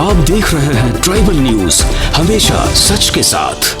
आप देख रहे हैं ट्राइबल न्यूज, हमेशा सच के साथ।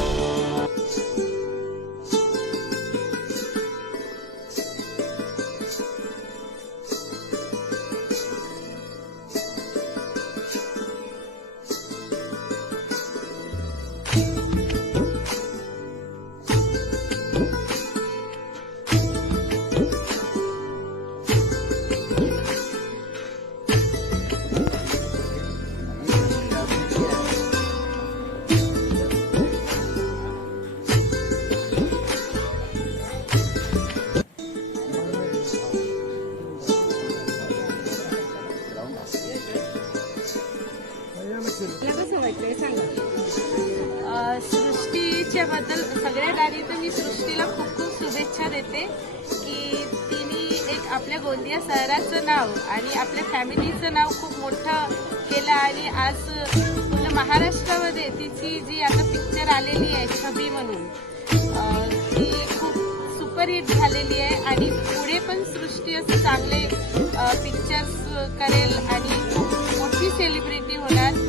सृष्टीच्या बद्दल सगळ्यात आधी तर मी सृष्टीला खूप खूप शुभेच्छा देते की तिने एक आपल्या गोंदिया शहराचं नाव आणि आपल्या फॅमिलीचं नाव खूप मोठं केलं आणि आज पूर्ण महाराष्ट्रामध्ये तिची जी आता पिक्चर आलेली आहे छबी म्हणून ती खूप सुपरहिट झालेली आहे आणि पुढे पण सृष्टी असं चांगले पिक्चर्स करेल आणि खूप मोठी सेलिब्रिटी होणार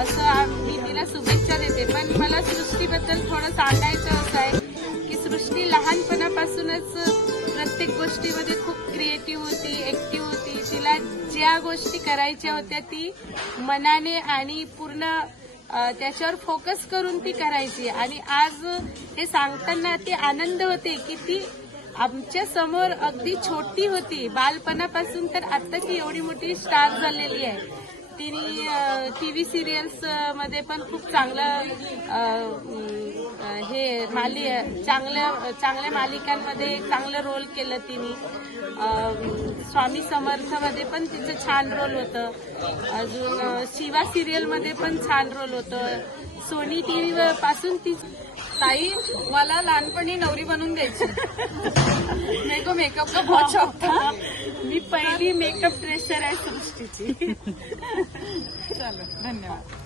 असं मी तिला शुभेच्छा देते। पण मला सृष्टीबद्दल थोडं सांगायचं असं आहे की सृष्टी लहानपणापासूनच प्रत्येक गोष्टीमध्ये खूप क्रिएटिव्ह होती, ऍक्टिव्ह होती। तिला ज्या गोष्टी करायच्या होत्या ती मनाने आणि पूर्ण त्याच्यावर फोकस करून ती करायची आणि आज हे सांगताना ती आनंद होते की ती आमच्या समोर अगदी छोटी होती बालपणापासून तर आता ती एवढी मोठी स्टार झालेली आहे। तिने टीव्ही सिरियल्स मध्ये पण खूप चांगलं चांगल्या मालिकांमध्ये चांगलं रोल केलं तिने। स्वामी समर्थ मध्ये पण तिचं छान रोल होतं, अजून शिवा सिरियल मध्ये पण छान रोल होतं। सोनी टीव्ही पासून ती ताई मला लहानपणी नवरी बनवून द्यायची। मेको मेकअप का बहुत शौक था। मी पहिली मेकअप ड्रेसर आहे सृष्टीची। चलो धन्यवाद।